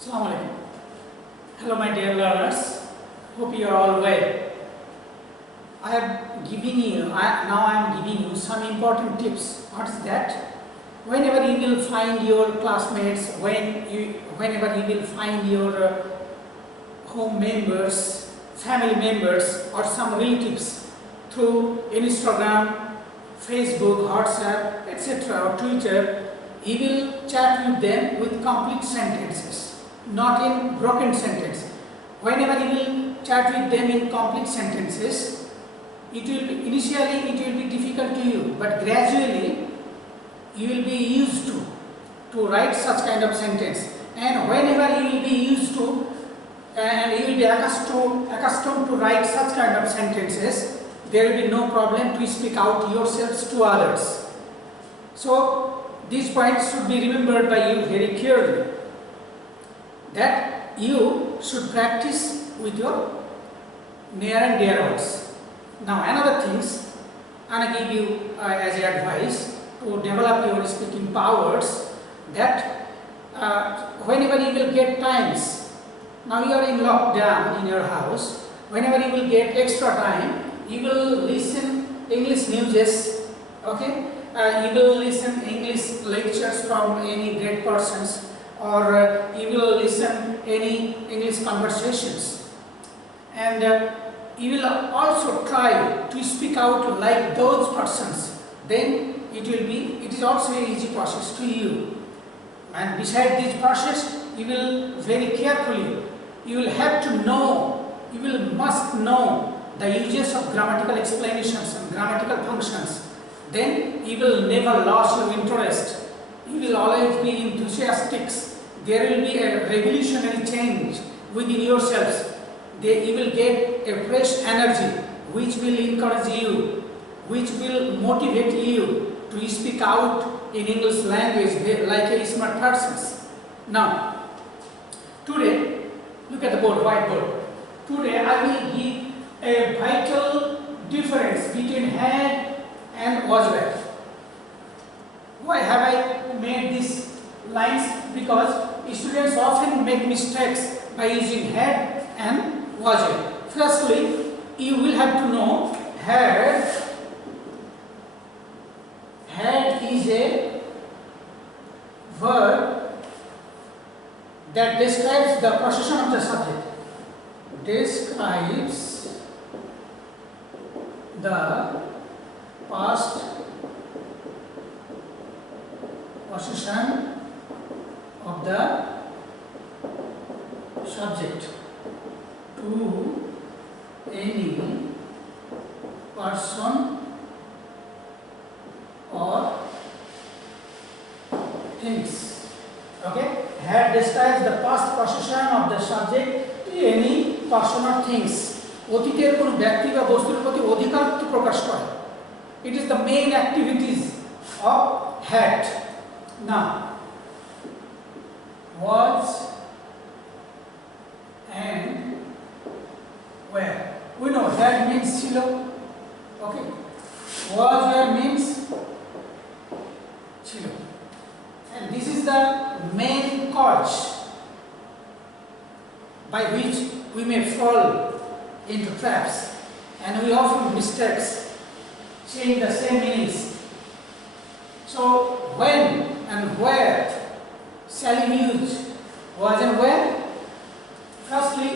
Assalamu alaikum. Hello my dear learners, hope you are all well. I am giving you some important tips. What is that? Whenever you will find your classmates, whenever you will find your home members, family members or some relatives through Instagram, Facebook, WhatsApp, etc. or Twitter, you will chat with them with complete sentences, not in broken sentence. Whenever you will chat with them in complete sentences, initially it will be difficult to you, but gradually you will be used to write such kind of sentence. And whenever you will be used to and you will be accustomed to write such kind of sentences, there will be no problem to speak out yourselves to others. So these points should be remembered by you very clearly, that you should practice with your near and dear ones. Now another things I give you as advice to develop your speaking powers, that whenever you will get times, now you are in lockdown in your house, whenever you will get extra time, you will listen English news, okay? You will listen English lectures from any great persons, or you will listen any English conversations, and you will also try to speak out like those persons. Then it is also an easy process to you. And beside this process, you will very carefully, you will have to know, must know the uses of grammatical explanations and grammatical functions. Then you will never lose your interest. You will always be enthusiastic. There will be a revolutionary change within yourselves. You will get a fresh energy which will encourage you, which will motivate you to speak out in English language like a smart person. Now, today, look at the board, whiteboard. Today I will give a vital difference between had and was were. Why have I made these lines? Because students often make mistakes by using had and was were. Firstly, you will have to know had is a verb that describes the possession of the subject. Describes the past possession of the subject to any person or things. Okay? Had describes the past possession of the subject to any person or things. অতীতের কোন ব্যক্তি বা বস্তুর প্রতি অধিকারত্ব প্রকাশ করে. It is the main activities of had. Now, was and where. We know that means chilo. Okay. Was where means chilo. And this is the main cause by which we may fall into traps, and we often mistakes saying the same meanings. So when and where shall we use was and where? Firstly,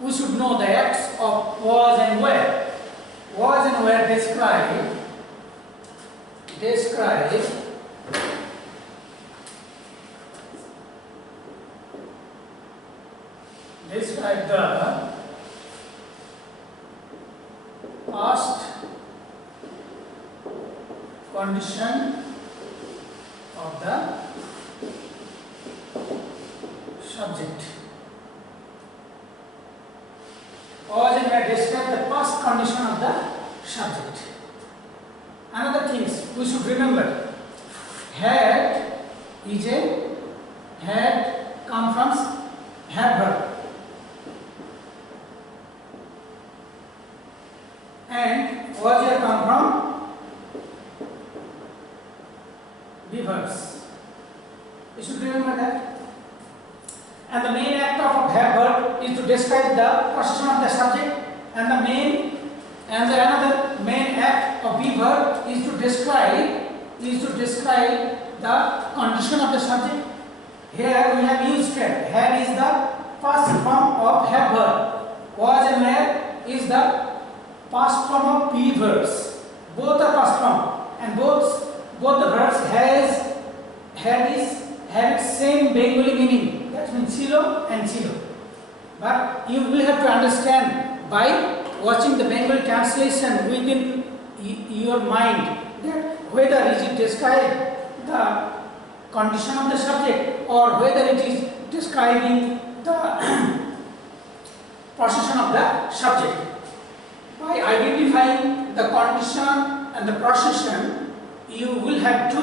we should know the acts of was and where. Was and where describe the past condition of the subject. Was and where describe the past condition of the subject. Another things we should remember, had come from have verb, and was here come from be verbs. You should remember that. and the main act of a verb is to describe the possession of the subject, and the another main act of be verb is to describe the condition of the subject. Here we have used had. Had is the first form of have verb. Was and were is the past form of be verbs. Both are past form, and both the verbs have its same Bengali meaning. That means chilo and chilo. But you will have to understand by watching the Bengali translation within your mind that whether is it describe the condition of the subject or whether it is describing the possession of the subject. By identifying the condition and the possession, you will have to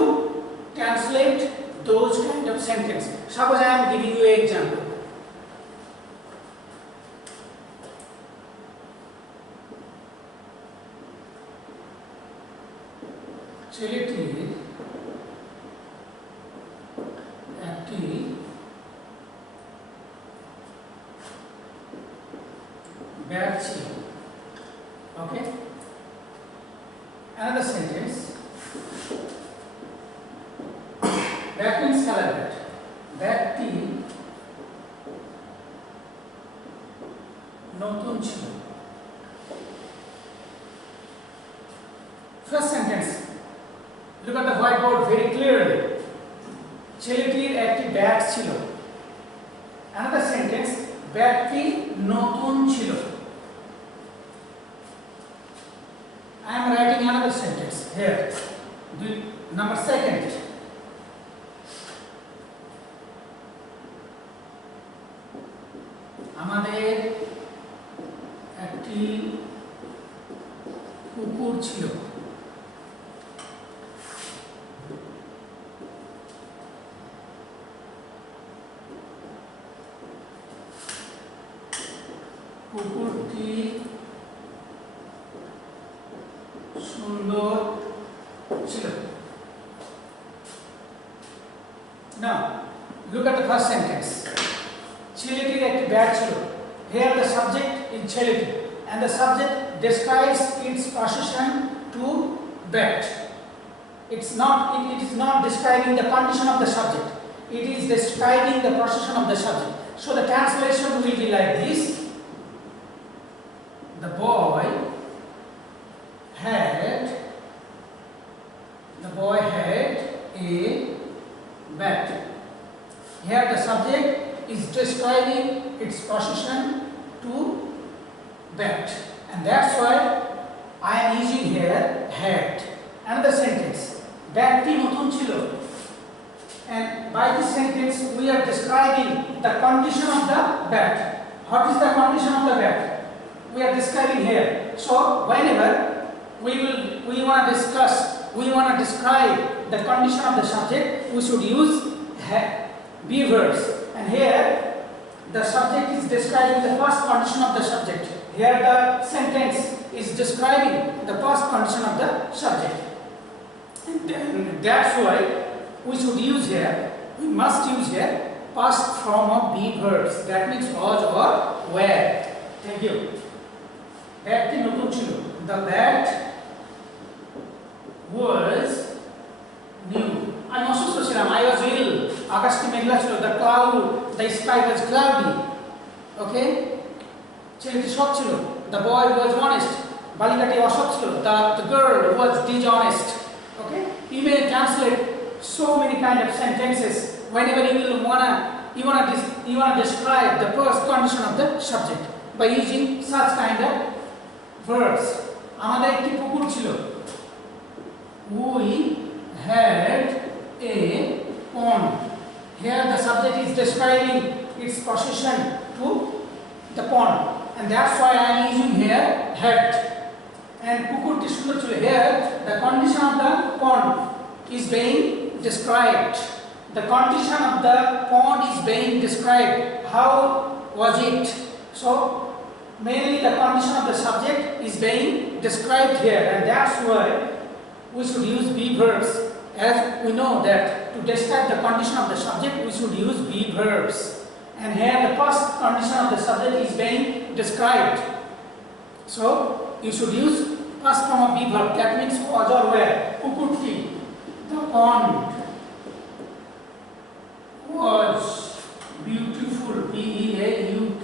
translate those kind of sentences. Suppose I am giving you an example. ছেলেটির একটি bag ছিল। Okay? Another sentence. That means color that. ব্যাগটি নতুন ছিল। First sentence. Look at the whiteboard very clearly. ছেলেটির একটি bag ছিল। Another sentence. ব্যাগটি নতুন ছিল। I am writing another sentence here. Number second. আমাদের একটি কুকুর ছিল। কুকুরটি সুন্দর ছিল। Now, look at the first sentence. ছেলেটির একটি ব্যাগ ছিল। Here the subject is ছেলেটি, and the subject describes its possession to bed. It is not describing the condition of the subject. It is describing the possession of the subject. So the translation will be like this. The boy had a bat. Here the subject is describing its possession to bat, and that's why I am using here had. Another sentence. Batটি নতুন ছিল, and by this sentence we are describing the condition of the bat. What is the condition of the bat? We are describing here. So whenever we want to describe the condition of the subject, we should use be verbs. And here the subject is describing the first condition of the subject. Here the sentence is describing the first condition of the subject. And that's why we must use here past form of be verbs. That means was or were. Thank you. ব্যাগটি নতুন ছিল। The bat was new. আমি অসুস্থ ছিলাম। I was ill. আকাশটি মেঘলা ছিল। The sky was cloudy. Okay? ছেলেটি সৎ ছিল। The boy was honest. বালিকাটি অসৎ ছিল। The girl was dishonest. Okay? You may translate so many kind of sentences whenever you wanna describe the first condition of the subject by using such kind of verbs. আমাদের একটি কুকুর ছিল। We had a pond. Here the subject is describing its possession to the pond, and that's why I am using here had. And কুকুরটি সুন্দর ছিল। Here the condition of the pond is being described. The condition of the pond is being described. How was it? So mainly the condition of the subject is being described here, and that's why we should use be verbs. As we know that to describe the condition of the subject we should use be verbs, and here the past condition of the subject is being described. So you should use past form of be verb. That means was or were. Puputti, the pond was beautiful. B-E-A-U-T.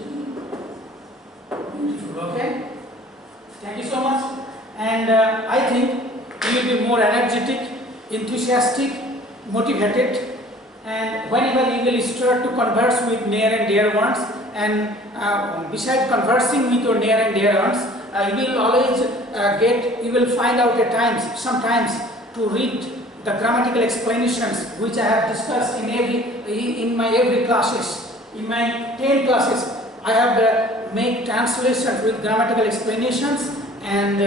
Beautiful. Okay. Thank you so much. And I think you will be more energetic, enthusiastic, motivated, and whenever you will start to converse with near and dear ones, and besides conversing with your near and dear ones, you will always you will find out at times, sometimes, to read the grammatical explanations which I have discussed in my every classes. In my 10 classes, I have made translations with grammatical explanations and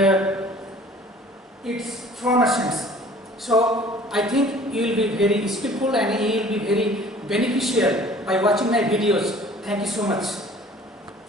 its formations. So I think you will be very skillful and you will be very beneficial by watching my videos. Thank you so much.